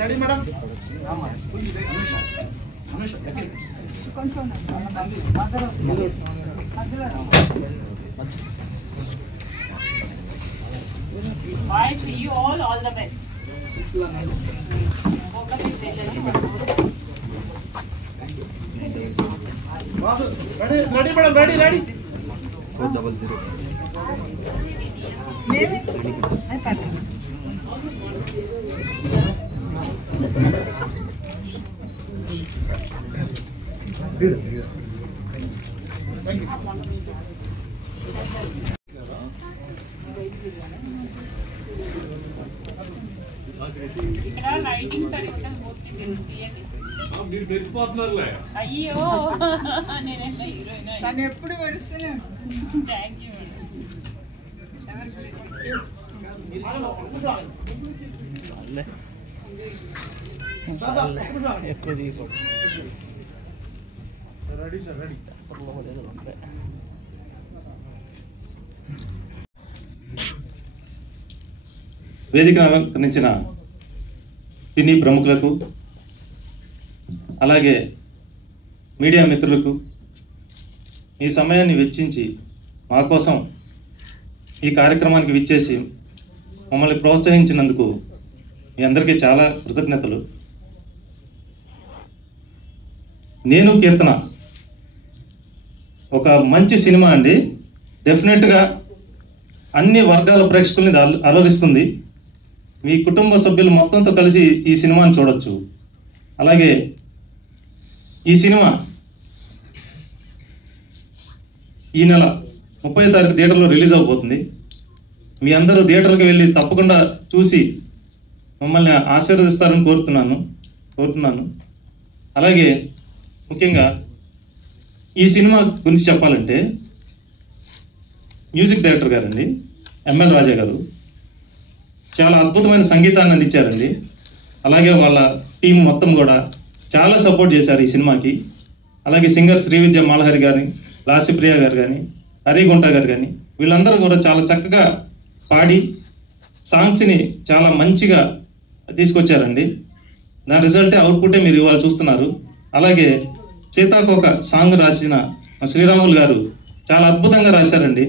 Ready madam. Bye to you all the best. Ready madam, ready. 400. ఇక్కడ lighting తడి ఉంటుంది పూర్తి తీయండి. మీరు మెరిసిపోతున్నారులే. అయ్యో నేనెల్ల హీరోయిన్ తను ఎప్పుడు మెరుస్తూనే థ్యాంక్ యూ ఎక్కువ దీపం రెడీ సార్, రెడీ. వేదిక అలంకరించిన సినీ ప్రముఖులకు, అలాగే మీడియా మిత్రులకు ఈ సమయాన్ని వెచ్చించి మా కోసం ఈ కార్యక్రమానికి విచ్చేసి మమ్మల్ని ప్రోత్సహించినందుకు మీ అందరికీ చాలా కృతజ్ఞతలు. నేను కీర్తన ఒక మంచి సినిమా అండి. డెఫినెట్గా అన్ని వర్గాల ప్రేక్షకుల్ని అలరిస్తుంది. మీ కుటుంబ సభ్యులు మొత్తంతో కలిసి ఈ సినిమాని చూడొచ్చు. అలాగే ఈ సినిమా ఈ నెల 30వ తారీఖు థియేటర్లో రిలీజ్ అవబోతుంది. మీ అందరూ థియేటర్కి వెళ్ళి తప్పకుండా చూసి మమ్మల్ని ఆశీర్వదిస్తారని కోరుతున్నాను. అలాగే ముఖ్యంగా ఈ సినిమా గురించి చెప్పాలంటే మ్యూజిక్ డైరెక్టర్ గారండి ఎంఎల్ రాజా గారు చాలా అద్భుతమైన సంగీతాన్ని అందించారండి. అలాగే వాళ్ళ టీం మొత్తం కూడా చాలా సపోర్ట్ చేశారు ఈ సినిమాకి. అలాగే సింగర్ శ్రీవిద్య మాలహరి గారిని, లాసిప్రియ గారు కానీ, హరిగుంట గారు కానీ వీళ్ళందరూ కూడా చాలా చక్కగా పాడి సాంగ్స్ని చాలా మంచిగా తీసుకొచ్చారండి. దాని రిజల్టే అవుట్పుటే మీరు ఇవాళ చూస్తున్నారు. అలాగే సీతాకోక సాంగ్ రాసిన శ్రీరాములు గారు చాలా అద్భుతంగా రాశారండి.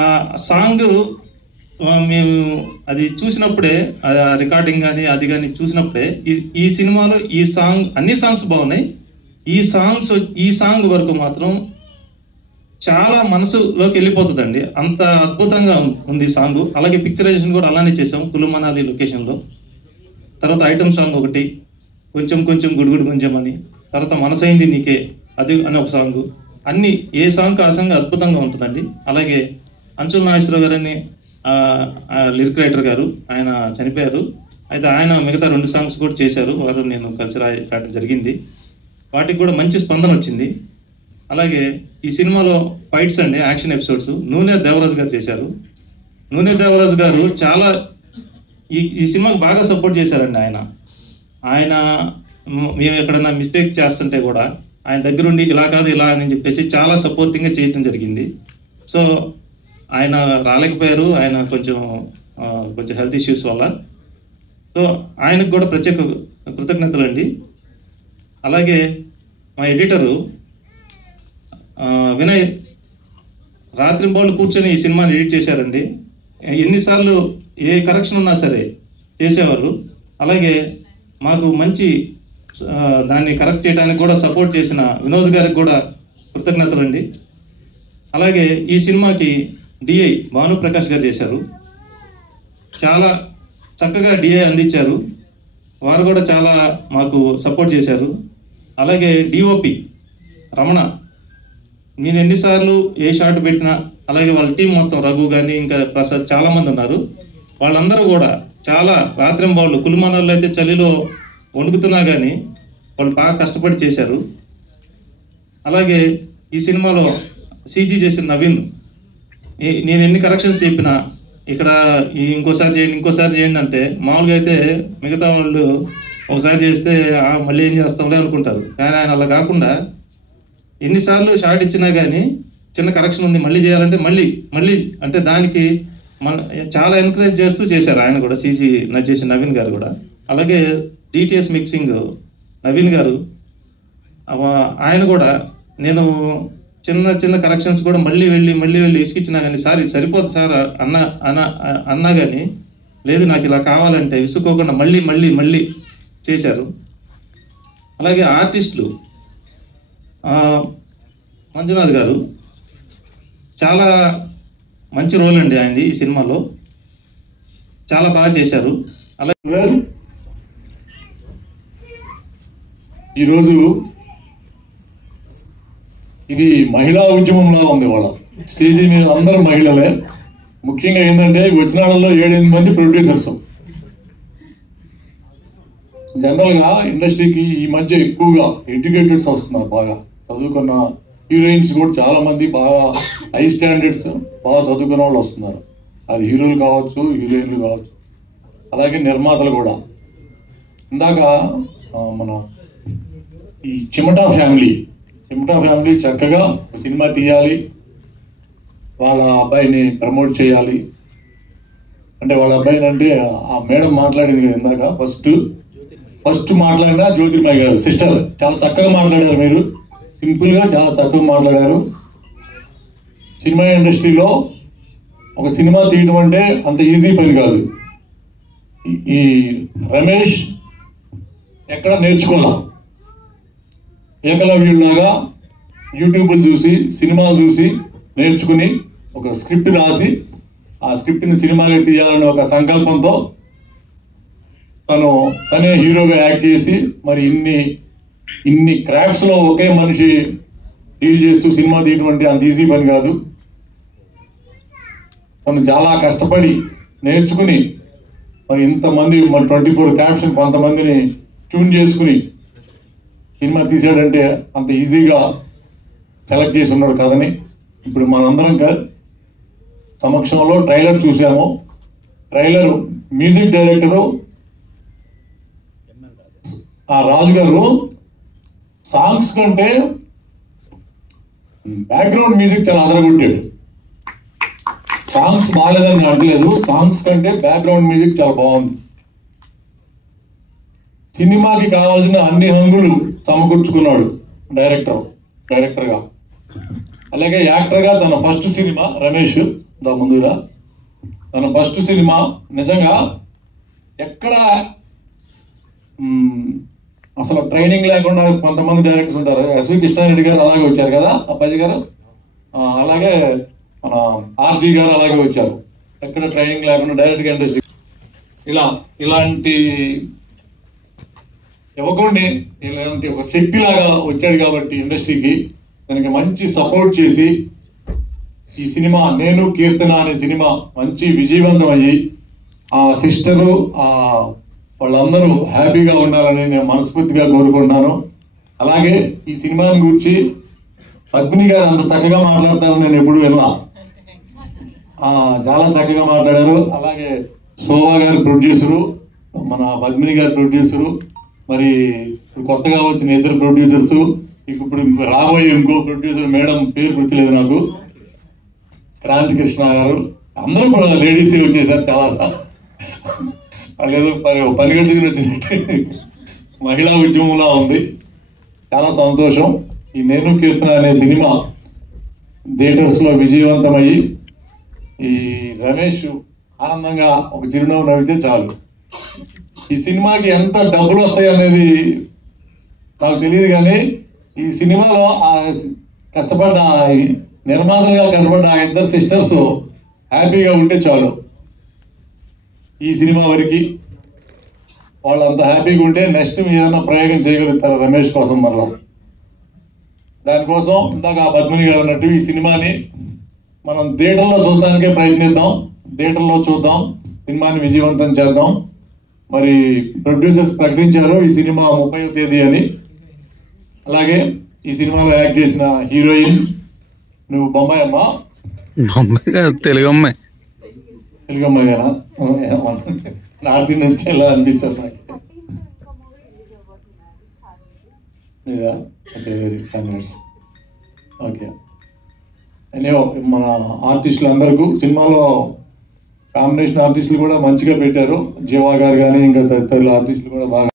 ఆ సాంగ్ మేము అది చూసినప్పుడే, రికార్డింగ్ కానీ అది కానీ చూసినప్పుడే ఈ సినిమాలో ఈ సాంగ్, అన్ని సాంగ్స్ బాగున్నాయి. ఈ సాంగ్ వరకు మాత్రం చాలా మనసులోకి వెళ్ళిపోతుందండి. అంత అద్భుతంగా ఉంది సాంగ్. అలాగే పిక్చరైజేషన్ కూడా అలానే చేసాం కులు మనాలి లొకేషన్లో. తర్వాత ఐటమ్ సాంగ్ ఒకటి, కొంచెం కొంచెం గుడుగుడు కొంచెం అని, తర్వాత మనసైంది నీకే అది అని ఒక సాంగ్. అన్ని ఏ సాంగ్ ఆ సాంగ్ అద్భుతంగా ఉంటుందండి. అలాగే అంచుల నాగేశ్వరరావు గారని లిరిక్ రైటర్ గారు, ఆయన చనిపోయారు. అయితే ఆయన మిగతా 2 సాంగ్స్ కూడా చేశారు. వారు నేను కలిసి రాయడం జరిగింది. వాటికి కూడా మంచి స్పందన వచ్చింది. అలాగే ఈ సినిమాలో ఫైట్స్ అండి, యాక్షన్ ఎపిసోడ్స్ నూనె దేవరాజు గారు చేశారు. నూనె దేవరాజు గారు చాలా ఈ సినిమాకి బాగా సపోర్ట్ చేశారండి. ఆయన మేము ఎక్కడన్నా మిస్టేక్స్ చేస్తుంటే కూడా ఆయన దగ్గరుండి ఇలా కాదు ఇలా అని చెప్పేసి చాలా సపోర్టింగ్గా చేయడం జరిగింది. సో ఆయన రాలేకపోయారు, ఆయన కొంచెం హెల్త్ ఇష్యూస్ వల్ల. సో ఆయనకు కూడా ప్రత్యేక కృతజ్ఞతలు అండి. అలాగే మా ఎడిటరు వినయ్ రాత్రింబౌళ్ళు కూర్చొని ఈ సినిమాని ఎడిట్ చేశారండి. ఎన్నిసార్లు ఏ కరెక్షన్ ఉన్నా సరే చేసేవాళ్ళు. అలాగే మాకు మంచి దాన్ని కరెక్ట్ చేయడానికి కూడా సపోర్ట్ చేసిన వినోద్ గారికి కూడా కృతజ్ఞతలు అండి. అలాగే ఈ సినిమాకి డిఐ భానుప్రకాష్ గారు చేశారు. చాలా చక్కగా డిఐ అందించారు. వారు కూడా చాలా మాకు సపోర్ట్ చేశారు. అలాగే డిఓపి రమణ, నేను ఎన్నిసార్లు ఏ షాట్ పెట్టినా, అలాగే వాళ్ళ టీం మొత్తం రఘు కానీ ఇంకా ప్రసాద్ చాలామంది ఉన్నారు. వాళ్ళందరూ కూడా చాలా రాత్రింబౌళ్ళు కులుమానాల్లో అయితే చలిలో వణుకుతున్నా కానీ వాళ్ళు బాగా కష్టపడి చేశారు. అలాగే ఈ సినిమాలో సీజీ చేసిన నవీన్, నేను ఎన్ని కరెక్షన్స్ చెప్పినా ఇక్కడ ఇంకోసారి చేయండి అంటే మామూలుగా అయితే మిగతా వాళ్ళు ఒకసారి చేస్తే మళ్ళీ ఏం చేస్తాంలే అనుకుంటారు. కానీ ఆయన అలా కాకుండా ఎన్నిసార్లు షార్ట్ ఇచ్చినా కానీ చిన్న కరెక్షన్ ఉంది మళ్ళీ చేయాలంటే మళ్ళీ అంటే దానికి చాలా ఎంకరేజ్ చేస్తూ చేశారు ఆయన కూడా. సీజీ చేసి నవీన్ గారు కూడా. అలాగే డిటిఎస్ మిక్సింగ్ నవీన్ గారు ఆయన కూడా నేను చిన్న కరెక్షన్స్ కూడా మళ్ళీ వెళ్ళి ఇసుకిచ్చినా కానీ సార్ ఇది సరిపోదు సార్ అన్నా కానీ లేదు నాకు ఇలా కావాలంటే విసుక్కోకుండా మళ్ళీ చేశారు. అలాగే ఆర్టిస్టులు మంజునాథ్ గారు చాలా మంచి రోల్ అండి ఆయనది ఈ సినిమాలో, చాలా బాగా చేశారు. అలాగే ఈరోజు ఇది మహిళా ఉద్యమంలా ఉంది. వాళ్ళ స్టేజీ మీద అందరూ మహిళలే. ముఖ్యంగా ఏంటంటే వచ్చిన వాళ్ళలో 7-8 మంది ప్రొడ్యూసర్స్. జనరల్గా ఇండస్ట్రీకి ఈ మధ్య ఎక్కువగా ఎడ్యుకేటెడ్స్ వస్తున్నారు, బాగా చదువుకున్న హీరోయిన్స్ కూడా చాలా మంది బాగా హై స్టాండర్డ్స్ బాగా చదువుకున్న వాళ్ళు వస్తున్నారు. అది హీరోలు కావచ్చు, హీరోయిన్లు కావచ్చు, అలాగే నిర్మాతలు కూడా. ఇందాక మన ఈ చిమటా ఫ్యామిలీ చక్కగా సినిమా తీయాలి, వాళ్ళ అబ్బాయిని ప్రమోట్ చేయాలి అంటే వాళ్ళ అబ్బాయిని అంటే ఆ మేడం మాట్లాడింది కదా ఇందాక ఫస్ట్ మాట్లాడిన జ్యోతిర్మయ్య గారు సిస్టర్ చాలా చక్కగా మాట్లాడారు. మీరు సింపుల్గా చాలా చక్కగా మాట్లాడారు. సినిమా ఇండస్ట్రీలో ఒక సినిమా తీయడం అంటే అంత ఈజీ పని కాదు. ఈ రమేష్ ఎక్కడ నేర్చుకున్నా ఏకలవ్యుడిలాగా యూట్యూబ్లు చూసి సినిమాలు చూసి నేర్చుకుని ఒక స్క్రిప్ట్ రాసి ఆ స్క్రిప్ట్ని సినిమాగా తీయాలని ఒక సంకల్పంతో తనే హీరోగా యాక్ట్ చేసి మరి ఇన్ని క్రాఫ్ట్స్లో ఒకే మనిషి డీల్ చేస్తూ సినిమా తీయడం అంటే అంత ఈజీ పని కాదు. తను చాలా కష్టపడి నేర్చుకుని మరి ఇంతమంది మరి 24 క్రాఫ్ట్స్ కొంతమందిని ట్యూన్ చేసుకుని సినిమా తీసాడంటే అంత ఈజీగా సెలెక్ట్ చేసి ఉన్నాడు కథని. ఇప్పుడు మనందరం సమక్షంలో ట్రైలర్ చూసాము. ట్రైలర్ మ్యూజిక్ డైరెక్టరు ఆ రాజు గారు సాంగ్స్ కంటే బ్యాక్గ్రౌండ్ మ్యూజిక్ చాలా అదరగొట్టాడు. సాంగ్స్ బాగాలేదని అనట్లేదు, సాంగ్స్ కంటే బ్యాక్గ్రౌండ్ మ్యూజిక్ చాలా బాగుంది. సినిమాకి కావాల్సిన అన్ని హంగులు సమకూర్చుకున్నాడు డైరెక్టర్గా. అలాగే యాక్టర్గా తన ఫస్ట్ సినిమా రమేష్ ముందుగా తన ఫస్ట్ సినిమా నిజంగా ఎక్కడ అసలు ట్రైనింగ్ లేకుండా కొంతమంది డైరెక్టర్స్ ఉంటారు. ఎస్వి కృష్ణారెడ్డి గారు అలాగే వచ్చారు కదా, అప్పాజీ గారు, అలాగే మన ఆర్జీ గారు అలాగే వచ్చారు. ఎక్కడ ట్రైనింగ్ లేకుండా డైరెక్ట్గా ఇండస్ట్రీ ఇలాంటి యువకుడిని ఇలాంటి ఒక శక్తిలాగా వచ్చాడు కాబట్టి ఇండస్ట్రీకి దానికి మంచి సపోర్ట్ చేసి ఈ సినిమా నేను కీర్తన అనే సినిమా మంచి విజయవంతం అయ్యి ఆ సిస్టరు వాళ్ళందరూ హ్యాపీగా ఉండాలని నేను మనస్ఫూర్తిగా కోరుకుంటున్నాను. అలాగే ఈ సినిమాని గురించి పద్మిని గారు అంత చక్కగా మాట్లాడతారని నేను ఎప్పుడు విన్నా, చాలా చక్కగా మాట్లాడారు. అలాగే శోభా గారు ప్రొడ్యూసరు, మన పద్మిని గారు ప్రొడ్యూసరు, మరి కొత్తగా వచ్చిన 2 ప్రొడ్యూసర్స్, ఇప్పుడు రాబోయే ఇంకో ప్రొడ్యూసర్ మేడం పేరు గుర్తులేదు నాకు, క్రాంతి కృష్ణ గారు, అందరూ కూడా లేడీస్ వచ్చేసారు. చాలా లేదో పరిగెత్తుకుని వచ్చినట్టు మహిళా ఉద్యమంలా ఉంది. చాలా సంతోషం. ఈ నేను కీర్తన అనే సినిమా థియేటర్స్లో విజయవంతమయ్యి ఈ రమేష్ ఆనందంగా ఒక చిరునవ్వు నవ్వితే చాలు. ఈ సినిమాకి ఎంత డబ్బులు వస్తాయి అనేది నాకు తెలియదు, కానీ ఈ సినిమాలో కష్టపడ్డ నిర్మాతలుగా కనబడ్డ ఆ 2 సిస్టర్స్ హ్యాపీగా ఉంటే చాలు. ఈ సినిమా వరకు వాళ్ళంత హ్యాపీగా ఉంటే నెక్స్ట్ ఏదైనా ప్రయోగం చేయగలుగుతారు రమేష్ కోసం. మళ్ళా దానికోసం ఇందాక ఆ పద్మిని గారు అన్నట్టు ఈ సినిమాని మనం థియేటర్లో చూడటానికే ప్రయత్నిద్దాం, థియేటర్లో చూద్దాం, సినిమాని విజయవంతం చేద్దాం. మరి ప్రొడ్యూసర్స్ ప్రకటించారు ఈ సినిమా 30వ తేదీ అని. అలాగే ఈ సినిమాలో యాక్ట్ చేసిన హీరోయిన్ నువ్వు బొమ్మాయి అమ్మ, తెలుగు అమ్మాయి, తెలుగమ్మాయినా నార్త్ ఇండియన్స్ ఎలా అనిపించారు నాకు లేదా ఓకే వెరీ కాంగ్రెస్ ఓకే అనేవో మన ఆర్టిస్టులు అందరికీ సినిమాలో కాంబినేషన్ ఆర్టిస్టులు కూడా మంచిగా పెట్టారు జీవా గారు కానీ ఇంకా తదితరుల ఆర్టిస్టులు కూడా బాగా